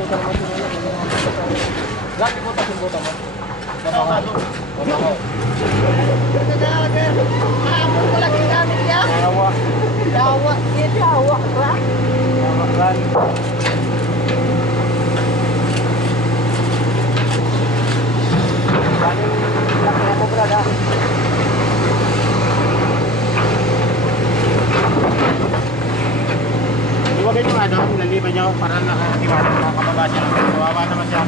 buta naman sila. Lagi po tapos buta mo. Babahaw. Babahaw. Aamon ko lagi namin yan. Dawa. Dawa. Dawa ba? Dawa kan. Paling laki na po brada. Iwagay nyo ano, laliban nyo para nakakatiwala mga kababa siya. Kawawa naman siya.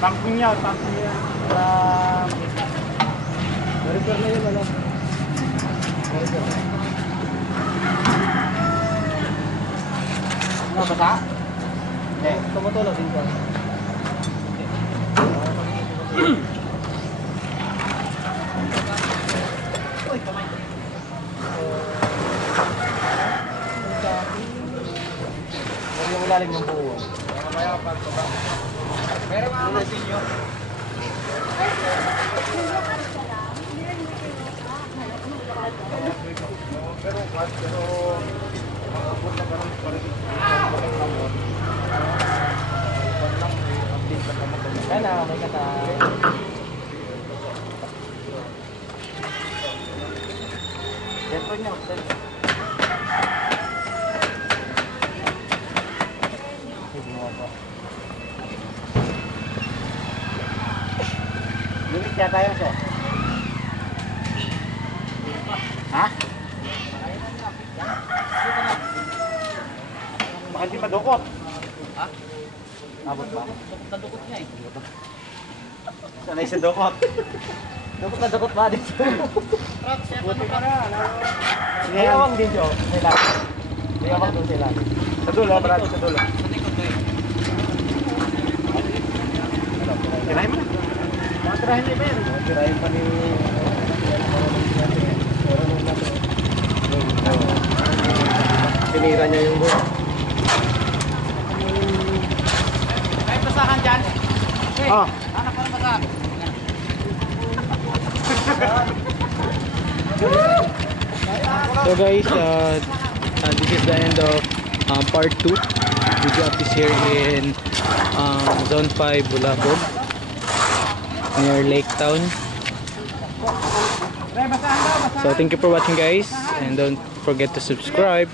Tampungnya. Repair na yun ano. Ano, basa? Hindi. Tumutulog din ko. Uy, kamay. Huwag yung ilalim ng buo. Kaya pagpaba. Meron nga naman sinyo. Pero makapot na parang kaya na, may kata. Dito nyo. Lumit niya tayo siya. Ha? Baka hindi madukot. Ha? Abot ba? Nadukot niya eh. Sanay sa dukot. Dukot na dukot ba dito? Buti ka na. Layawang din siya. Sila. Layawang doon sila. Sa dulo, brad. Sa dulo. Tirahin mo na. Tirahin niya ba yan? Tirahin pa ni... Sinira niya yung buhay. Ay, basahan dyan. Oh. Anak ka na basahan. So guys, this is the end of part 2. Video up is here in Zone 5, Bulabog, near Lake Town. So thank you for watching guys, and don't forget to subscribe.